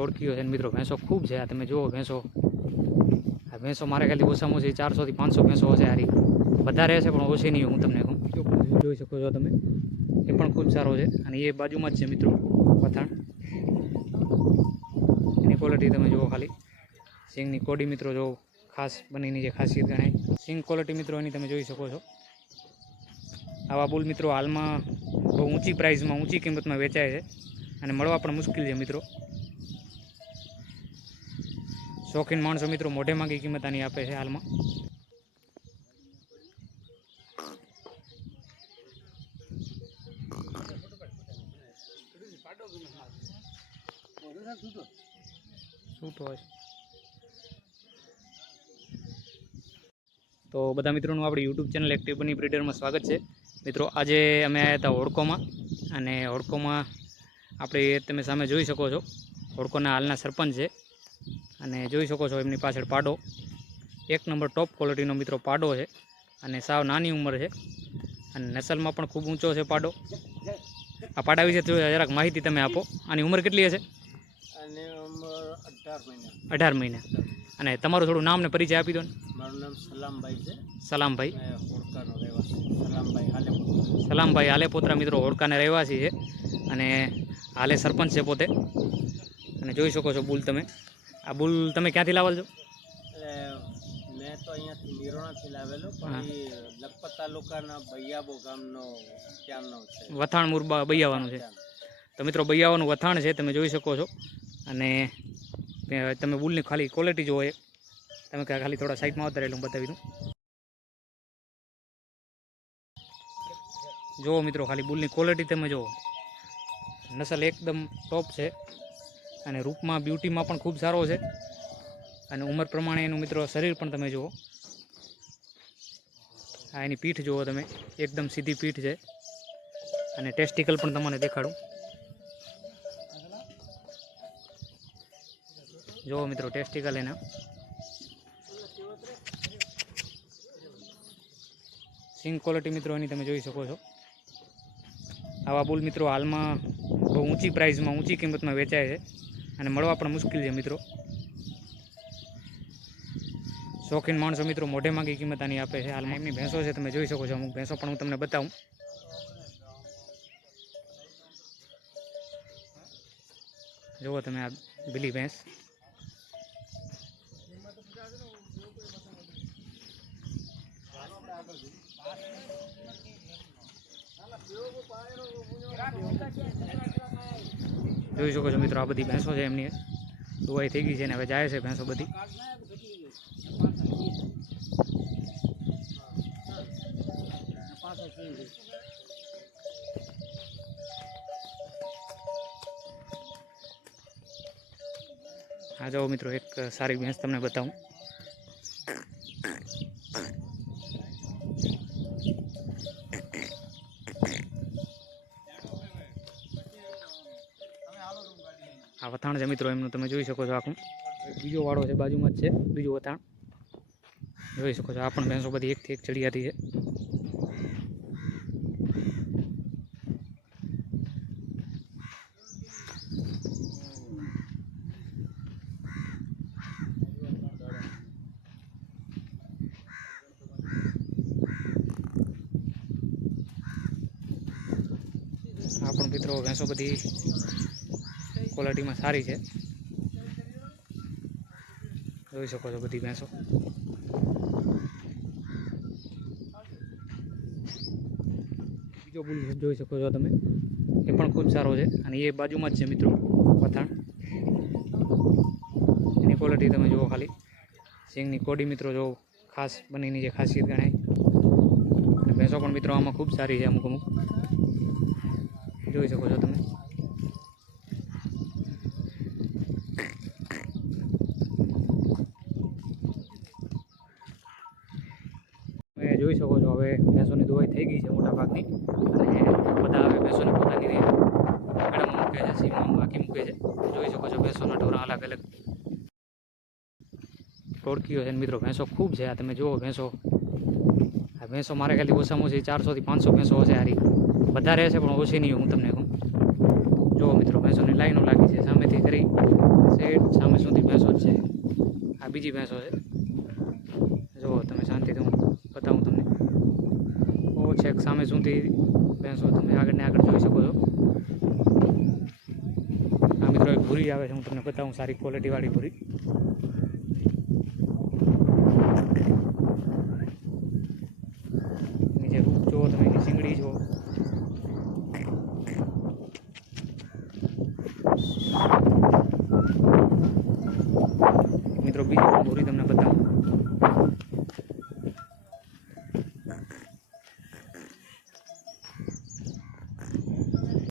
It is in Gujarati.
ટોળકીઓ છે મિત્રો, ભેંસો ખૂબ છે. આ તમે જુઓ ભેંસો. આ ભેંસો મારે ખાલી ઓછામાં ઓછી ચારસોથી પાંચસો ભેંસો હશે હારી. વધારે હશે પણ ઓછી નહીં, હું તમને કહું. જોઈ શકો છો તમે. એ પણ ખૂબ સારો છે અને એ બાજુમાં જ છે મિત્રો, પથાણ. એની ક્વોલિટી તમે જુઓ ખાલી. સિંગની કોડી મિત્રો જો ખાસ બનીની જે ખાસિયત ગણાય. સિંગ ક્વોલિટી મિત્રો એની તમે જોઈ શકો છો. આવા બુલ મિત્રો હાલમાં બહુ ઊંચી પ્રાઇસમાં ઊંચી કિંમતમાં વેચાય છે. અને મળવા પણ મુશ્કેલ છે મિત્રો. શોખીન માણસો મિત્રો મોઢે માંગી કિંમત આની આપે છે હાલમાં. તો બધા મિત્રોનું આપણી યુટ્યુબ ચેનલ એક્ટિવ બની બ્રિડરમાં સ્વાગત છે. મિત્રો આજે અમે આવ્યા હતા હોડકોમાં અને હોડકોમાં આપણે તમે સામે જોઈ શકો છો. હોડકોના હાલના સરપંચ છે. અને જોઈ શકો છો એમની પાછળ પાડો. એક નંબર ટોપ ક્વોલિટીનો મિત્રો પાડો છે. અને સાવ નાની ઉંમર છે. અને નસલમાં પણ ખૂબ ઊંચો છે પાડો. આ પાડા વિશે જરાક માહિતી તમે આપો. આની ઉંમર કેટલી હશે? અને અઢાર મહિના. અને તમારું થોડું નામ ને પરિચય આપી દો ને. મારું નામ સલામભાઈ છે. સલામભાઈ. સલામભાઈ હાલે સલામભાઈ હાલે પોતરા મિત્રો હોડકાના રહેવાસી છે. અને હાલે સરપંચ છે પોતે. અને જોઈ શકો છો બુલ તમે. આ બુલ તમે ક્યાંથી લાવેલ છો મેં તો અહીંયાથી નિરોણાથી લાવેલો પણ લખપત તાલુકાના બૈયાબો ગામનો ત્યાંનો છે. વથાણ મુરબા બૈયાવાનું છે. તો મિત્રો બૈયાવાનું વથાણ છે તમે જોઈ શકો છો. અને તમે બુલની ખાલી ક્વોલિટી જોવો એ તમે ખાલી થોડા સાઈડમાં આવતા રહેલું બતાવી દઉં. જુઓ મિત્રો ખાલી બુલની ક્વોલિટી તમે જુઓ. નસલ એકદમ ટોપ છે. અને રૂપમાં બ્યુટીમાં પણ ખૂબ સારો છે. અને ઉંમર પ્રમાણે એનું મિત્રો શરીર પણ તમે જુઓ. આ એની પીઠ જુઓ તમે, એકદમ સીધી પીઠ છે. અને ટેસ્ટિકલ પણ તમને દેખાડું. જુઓ મિત્રો ટેસ્ટિકલ એના. સિંગ ક્વોલિટી મિત્રો એની તમે જોઈ શકો છો. આવા બુલ મિત્રો હાલમાં બહુ ઊંચી પ્રાઇસમાં ઊંચી કિંમતમાં વેચાય છે. અને મળવા પણ મુશ્કેલ છે, મિત્રો. શોખીન માણસો, મિત્રો, મોઢે માંગી કિંમત આની આપે છે. હાલમાં એમની ભેંસો છે, તમે જોઈ શકો છો, અમુક ભેંસો પણ હું તમને બતાવું. જુઓ તમે આ બિલી ભેંસ. જોઈ શકો છો મિત્રો, આ બધી ભેંસો છે એમની. દુવાઈ થઈ ગઈ છે ને હવે જાય છે ભેંસો બધી. આ જાઓ મિત્રો, એક સારી ભેંસ તમને બતાવું. આ વથાણ છે મિત્રો, એમનું તમે જોઈ શકો છો આખું. બીજો વાળો છે, બાજુમાં જ છે, બીજું વથાણ. જોઈ શકો છો, આ પણ ભેંસો બધી એકથી એક ચડિયાતી છે. આ પણ મિત્રો ભેંસો બધી ક્વોલિટીમાં સારી છે. જોઈ શકો છો બધી ભેંસો. બીજો બુલ જોઈ શકો છો તમે. એ પણ ખૂબ સારો છે અને એ બાજુમાં જ છે મિત્રો પથાણ એની ક્વોલિટી તમે જુઓ ખાલી. સિંગની કોડી મિત્રો જો ખાસ બનીની જે ખાસિયત ગણાય. ભેંસો પણ મિત્રો આમાં ખૂબ સારી છે અમુક અમુક. જોઈ શકો છો તમે જોઈ શકો છો હવે ભેંસોની દુવાઈ થઈ ગઈ છે મોટા ભાગની અને બધા હવે ભેંસોને પોતાની મેડમ મૂકે છે સીમમાં બાકી મૂકે છે. જોઈ શકો છો ભેંસોના ઢોરા અલગ અલગ ટોળકીઓ છે. મિત્રો ભેંસો ખૂબ છે. આ તમે જુઓ ભેંસો. આ ભેંસો મારે ખાલી ઓછામાં ઓછી ચારસોથી પાંચસો ભેંસો હશે હારી. વધારે હશે પણ ઓછી નહીં હું તમને કહું. જુઓ મિત્રો, ભેંસોની લાઈનો લાગી છે. સામેથી કરી સેઠ સામે સુધી ભેંસો જ છે. આ બીજી ભેંસો છે. જુઓ, તમે શાંતિથી હું બતાવું તમને ઓ છેક સામે સુધી ભેંસો તમે આગળ ને આગળ જોઈ શકો છો. આ મિત્રો એક ભૂરી આવે છે, હું તમને બતાવું સારી ક્વોલિટીવાળી ભૂરી. નીચે રૂપ જુઓ તમે, એની શીંગડી જુઓ. મિત્રો બીજું ભૂરી